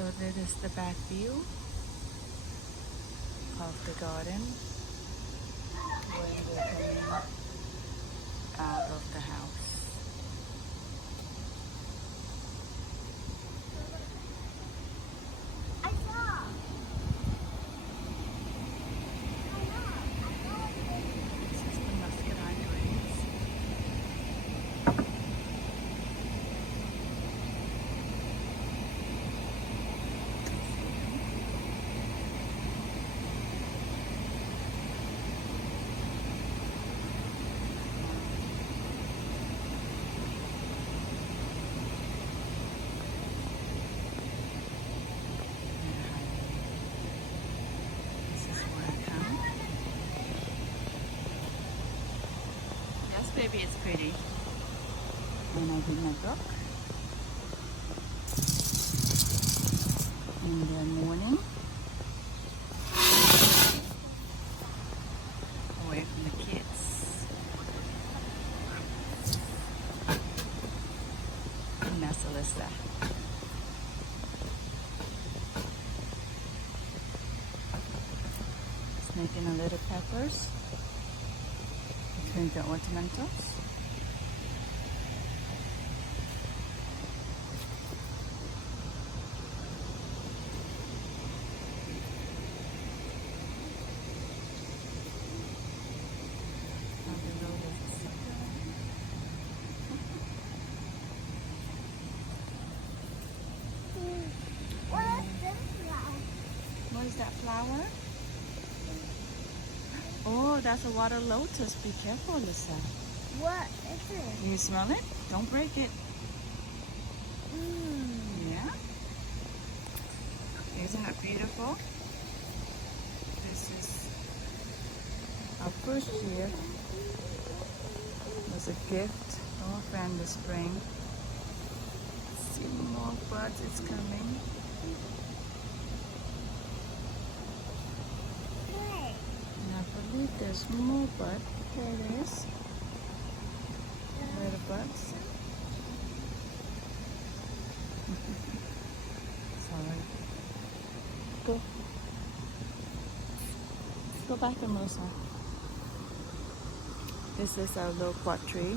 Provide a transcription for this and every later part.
So this is the back view of the garden when we're coming out of the house. This is the muscadine trees. This is where I come. Yes, baby, it's pretty. And I read my book in the morning, away from the kids. And that's Alyssa. Just making a little peppers between the ornamentals. What is that flower? Oh, that's a water lotus. Be careful, Alyssa. What is it? Can you smell it? Don't break it. Yeah? Isn't it beautiful? This is our first year. It was a gift from a friend this spring. See more buds, it's coming. Wait. And I believe there's more bud. There it is. Little buds. Sorry. Go. Go back and Melissa. This is our loquat tree.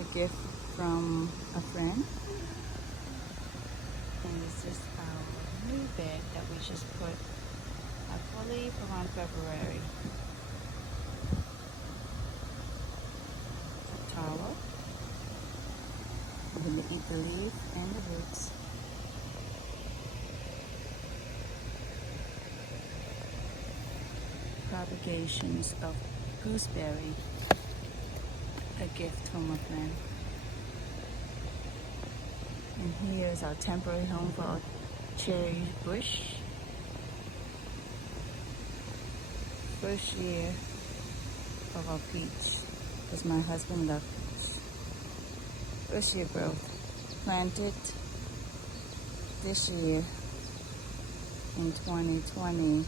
A gift from a friend. And this is our new bed that we just put, I believe, around February. Towel. I'm going to eat the leaf and the roots. Propagations of gooseberry, a gift from a friend. And here is our temporary home for our cherry bush. First year of our peach, because my husband loved peach. First year growth. Planted this year in 2020,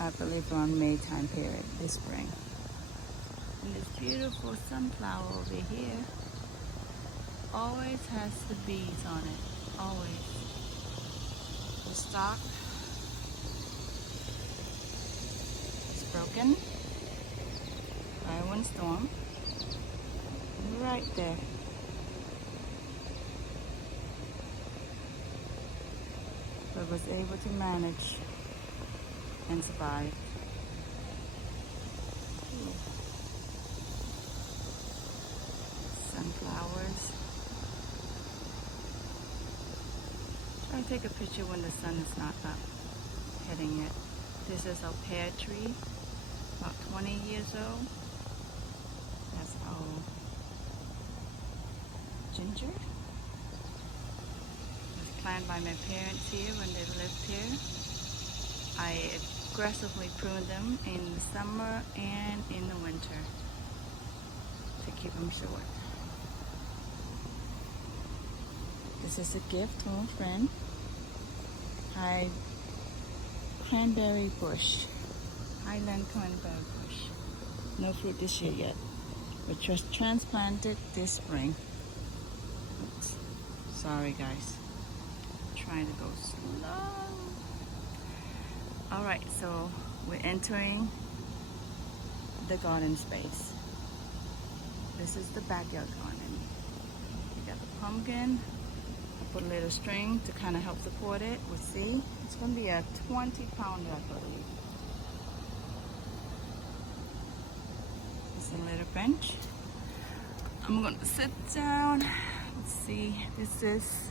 I believe around May time period, this spring. And this beautiful sunflower over here always has the beads on it, always. The stalk is broken by a windstorm, right there. But was able to manage and survive. Sunflowers. Try to take a picture when the sun is not up, heading it. This is our pear tree, about 20 years old. That's our ginger. It was planted by my parents here when they lived here. I aggressively prune them in the summer and in the winter to keep them short. This is a gift from a friend. Cranberry bush. Highland cranberry bush. No fruit this year yet. But just transplanted this spring. Oops. Sorry guys. trying to go slow. All right, so we're entering the garden space. This is the backyard garden. We got the pumpkin. I put a little string to kind of help support it. We'll see. It's going to be a 20-pounder, I believe. It's a little bench. I'm going to sit down. Let's see. This is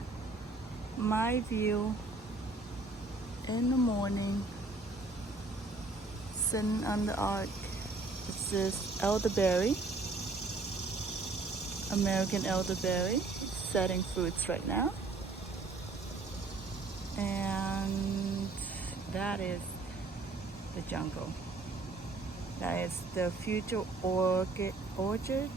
my view in the morning. Sitting on the ark. This is elderberry. American elderberry. It's setting fruits right now. And that is the jungle. That is the future orchard.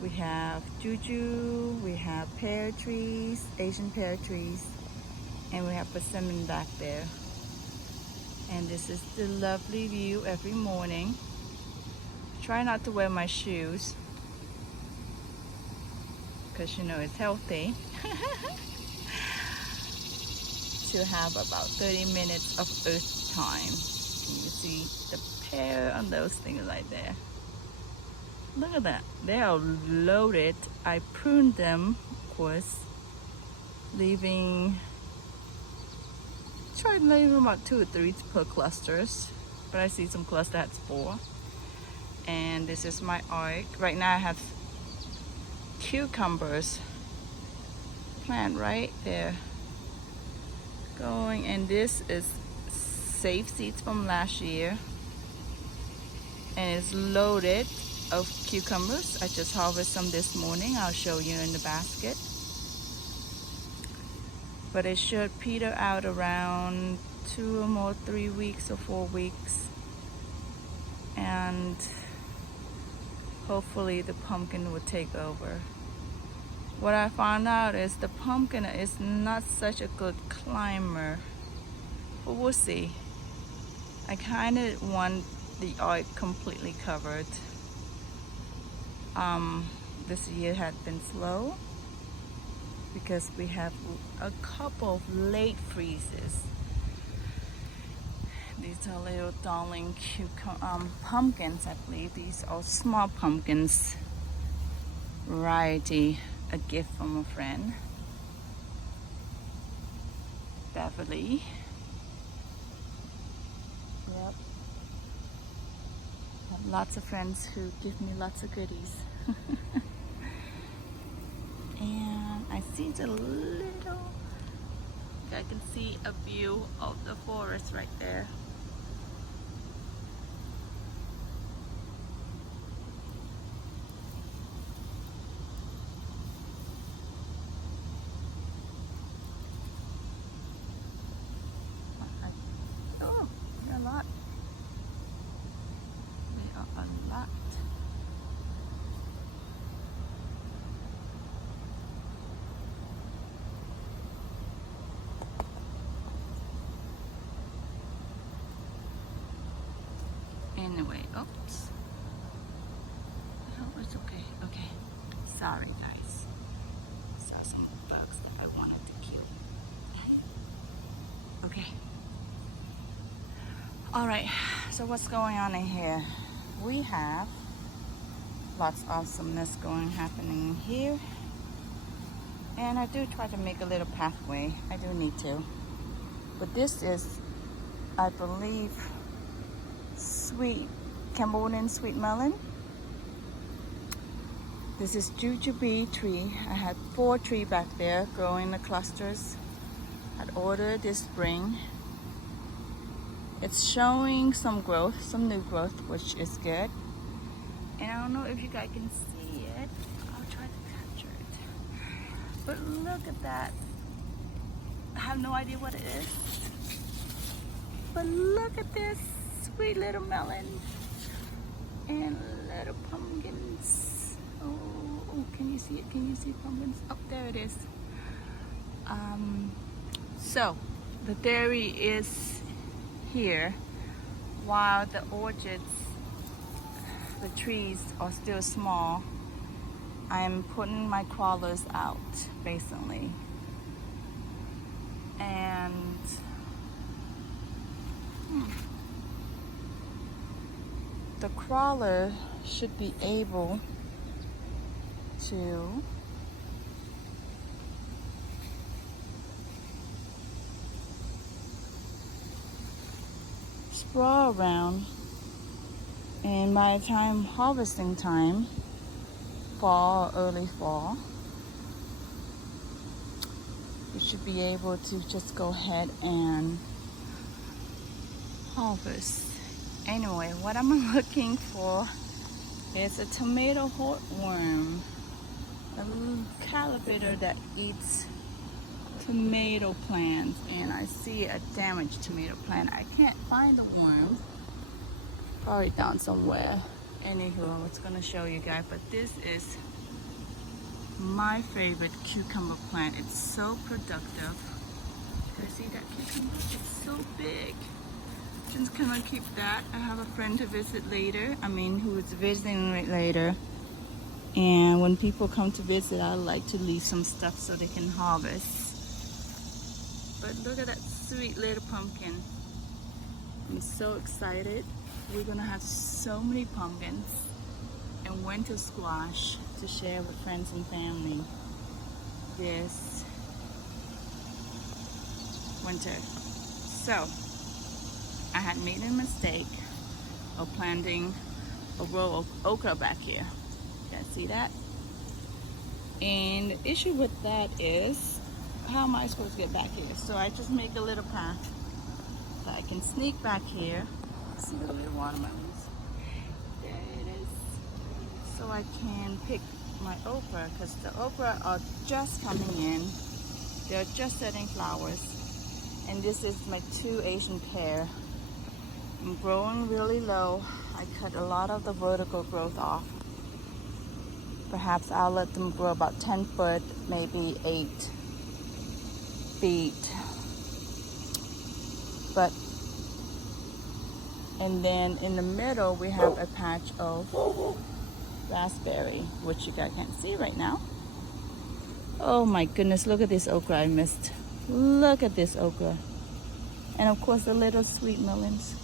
We have juju, we have pear trees, Asian pear trees, and we have persimmon back there. And this is the lovely view every morning. Try not to wear my shoes because you know it's healthy. To have about 30 minutes of earth time. Can you see the pear on those things right there? Look at that. They are loaded. I pruned them, of course, tried leaving about 2 or 3 per clusters, but I see some cluster has 4. And this is my ark. Right now I have cucumbers planted right there going, and this is safe seeds from last year, and it's loaded of cucumbers. I just harvested some this morning. I'll show you in the basket. But it should peter out around 2 or more, 3 weeks or 4 weeks. And hopefully the pumpkin will take over. What I found out is the pumpkin is not such a good climber. But we'll see. I kind of want the ark completely covered. This year had been slow because we have a couple of late freezes. These are little darling pumpkins, I believe. These are small pumpkins variety, a gift from a friend, Beverly. Yep. I have lots of friends who give me lots of goodies. And I see the little, I can see a view of the forest right there. Oh, there are a lot. There are a lot. Anyway, oops. Oh, it's okay. Okay. Sorry, guys. Saw some bugs that I wanted to kill. Okay. Alright, so what's going on in here? We have lots of awesomeness happening here. And I do try to make a little pathway. I do need to. But this is, I believe, sweet Cambodian sweet melon. This is jujube tree. I had 4 trees back there growing the clusters. I'd ordered this spring. It's showing some growth, some new growth, which is good. And I don't know if you guys can see it. I'll try to capture it. But look at that. I have no idea what it is. But look at this sweet little melon and little pumpkins. Oh, can you see it? Can you see pumpkins? Oh, there it is. So the dairy is here while the orchards, the trees are still small. I'm putting my crawlers out basically. And the crawler should be able to sprawl around, and by the time harvesting time, fall, early fall, you should be able to just go ahead and harvest. Anyway, what I'm looking for is a tomato hornworm, a little caterpillar that eats tomato plants, and I see a damaged tomato plant. I can't find the worm. Probably down somewhere. Anywho, I was gonna show you guys, but this is my favorite cucumber plant. It's so productive. You guys see that cucumber? It's so big. Just gonna keep that. I have a friend to visit later. Who's visiting right later. And when people come to visit, I like to leave some stuff so they can harvest. But look at that sweet little pumpkin. I'm so excited. We're gonna have so many pumpkins and winter squash to share with friends and family this winter. So, I had made a mistake of planting a row of okra back here. You guys see that? And the issue with that is, how am I supposed to get back here? So I just make a little path so I can sneak back here. See the little watermelons? There it is. So I can pick my okra, because the okra are just coming in. They're just setting flowers. And this is my 2 Asian pear. I'm growing really low. I cut a lot of the vertical growth off. Perhaps I'll let them grow about 10 foot, maybe 8 feet. And then in the middle we have a patch of raspberry, which you guys can't see right now. Oh my goodness, look at this okra I missed. Look at this okra. And of course the little sweet melons.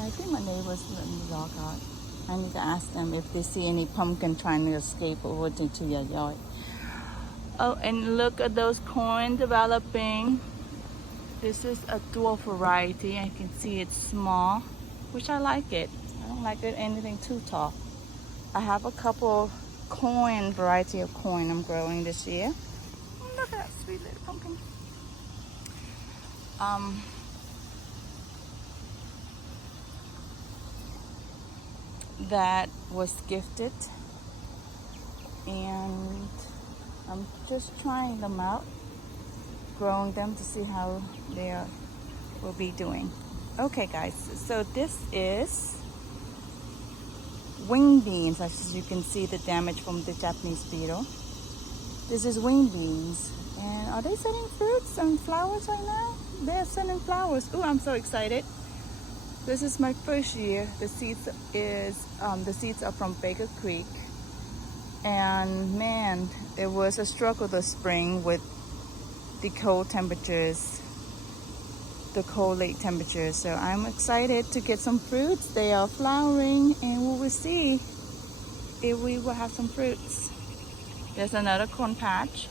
I think my neighbors letting the dog out. I need to ask them if they see any pumpkin trying to escape over into your yard. Oh, and look at those corn developing. This is a dwarf variety. I can see it's small, which I like it. I don't like it anything too tall. I have a couple corn, variety of corn I'm growing this year. Look at that sweet little pumpkin. That was gifted, and I'm just trying them out, growing them to see how they will be doing. Okay guys, so this is wing beans. As you can see, the damage from the Japanese beetle. This is wing beans. And are they setting fruits and flowers right now? They're setting flowers. Oh, I'm so excited. This is my first year. The seeds are from Baker Creek. And man, it was a struggle this spring with the cold temperatures, the cold late temperatures. So I'm excited to get some fruits. They are flowering, and we will see if we will have some fruits. There's another corn patch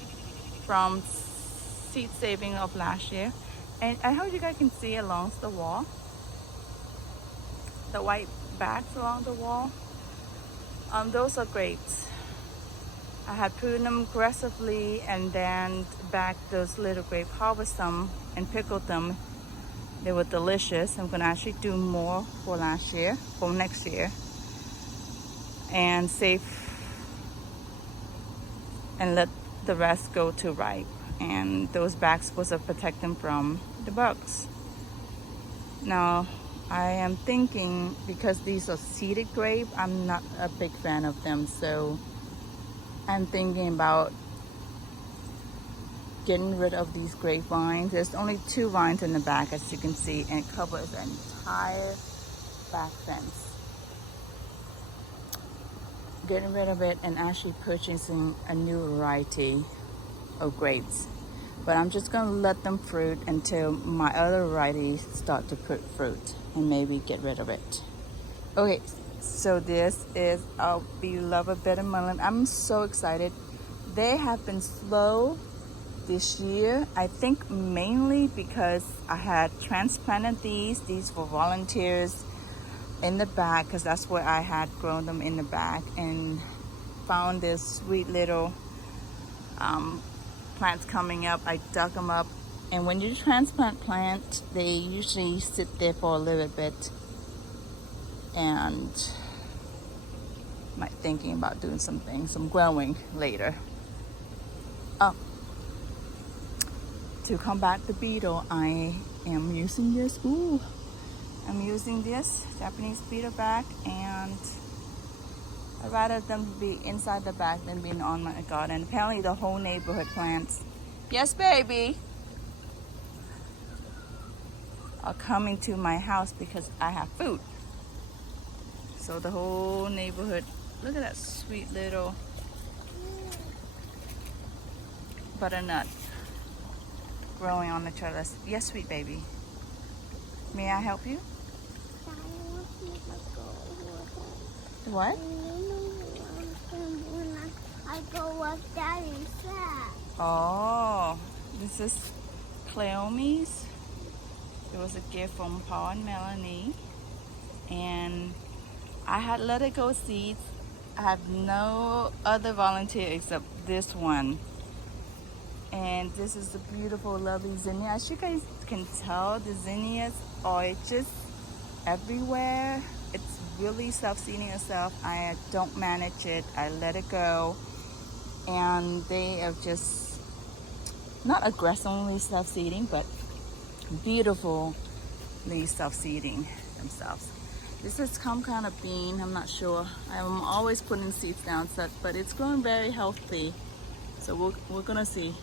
from seed saving of last year. And I hope you guys can see along the wall, the white bags along the wall. Those are grapes. I had pruned them aggressively and then bagged those little grape, harvest them and pickled them. They were delicious. I'm gonna actually do more for next year, and save and let the rest go to ripe. And those bags supposed to protect them from the bugs. Now, I am thinking, because these are seeded grape, I'm not a big fan of them, so I'm thinking about getting rid of these grapevines. There's only 2 vines in the back, as you can see, and it covers an entire back fence. getting rid of it and actually purchasing a new variety of grapes. But I'm just gonna let them fruit until my other varieties start to put fruit and maybe get rid of it. Okay, so this is our beloved bitter melon. I'm so excited. They have been slow this year, I think mainly because I had transplanted these were volunteers in the back, because that's where I had grown them in the back, and found this sweet little plants coming up. I dug them up, and when you transplant plant, they usually sit there for a little bit, and might thinking about doing some growing later. To combat the beetle, I am using this. I'm using this Japanese beetle bag, and I'd rather them be inside the bag than being on my garden. Apparently the whole neighborhood plants, yes baby, are coming to my house because I have food. So the whole neighborhood, look at that sweet little butternut growing on the trellis. Yes, sweet baby. May I help you? What? When I go with Daddy's sack. Oh, this is Cleome's. It was a gift from Paul and Melanie. And I had let it go seeds. I have no other volunteer except this one. And this is the beautiful, lovely zinnia. As you guys can tell, the zinnias are just everywhere. It's really self-seeding itself. I don't manage it. I let it go. And they are just not aggressively self-seeding, but beautifully self-seeding themselves. This is some kind of bean. I'm not sure. I'm always putting seeds down, but it's growing very healthy. So we're gonna see.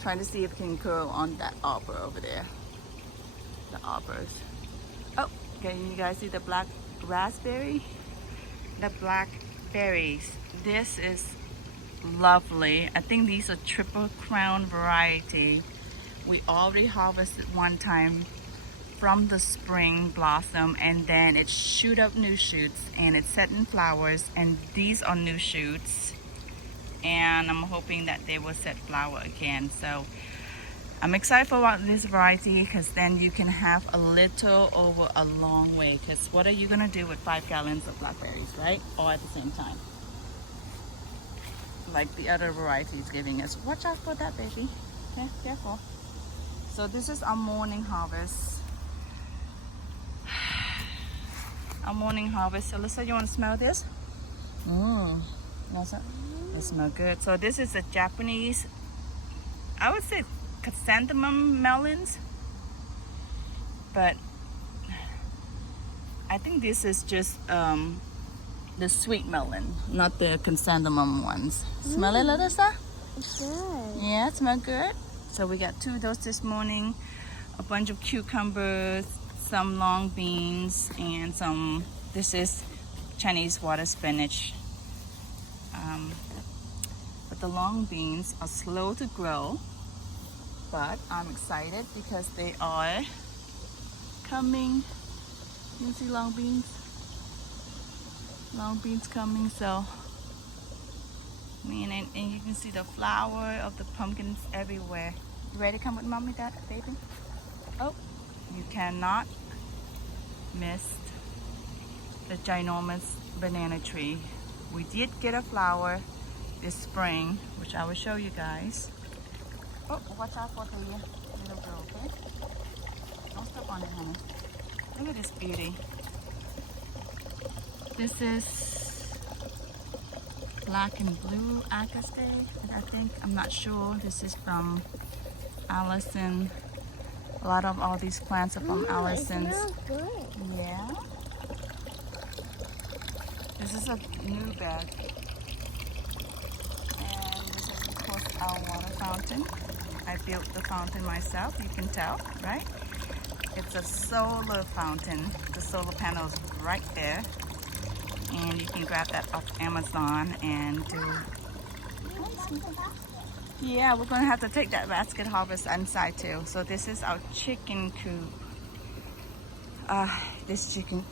Trying to see if it can grow on that arbor over there. The arbors. Oh, can you guys see the black raspberry? The black berries. This is lovely. I think these are triple crown variety. We already harvested one time from the spring blossom, and then it shoot up new shoots and it's setting flowers, and these are new shoots. And I'm hoping that they will set flower again. So I'm excited for this variety, because then you can have a little over a long way. Because what are you gonna do with 5 gallons of blackberries, right? All at the same time, like the other varieties giving us. Watch out for that, baby. Okay, careful. So this is our morning harvest. Our morning harvest. Alyssa, you want to smell this? It smells good. So this is a Japanese, I would say chrysanthemum melons, but I think this is just the sweet melon, not the chrysanthemum ones. Smell it, Alyssa? It's good. Yeah, it smells good. So we got 2 of those this morning, a bunch of cucumbers, some long beans, and some, this is Chinese water spinach. But the long beans are slow to grow, but I'm excited because they are coming. You can see long beans? Long beans coming, so and you can see the flower of the pumpkins everywhere. You ready to come with mommy, dad, baby? Oh, you cannot miss the ginormous banana tree. We did get a flower this spring, which I will show you guys. Oh, watch out for the little girl, okay? Don't step on it, honey. Look at this beauty. This is black and blue agaste, I think. I'm not sure. This is from Allison. A lot of all these plants are from Allison's. It smells good. Yeah. This is a new bag. And this is of course our water fountain. I built the fountain myself, you can tell, right? It's a solar fountain. The solar panel is right there. And you can grab that off Amazon and do. Yeah, we're gonna have to take that basket harvest inside too. So this is our chicken coop. This chicken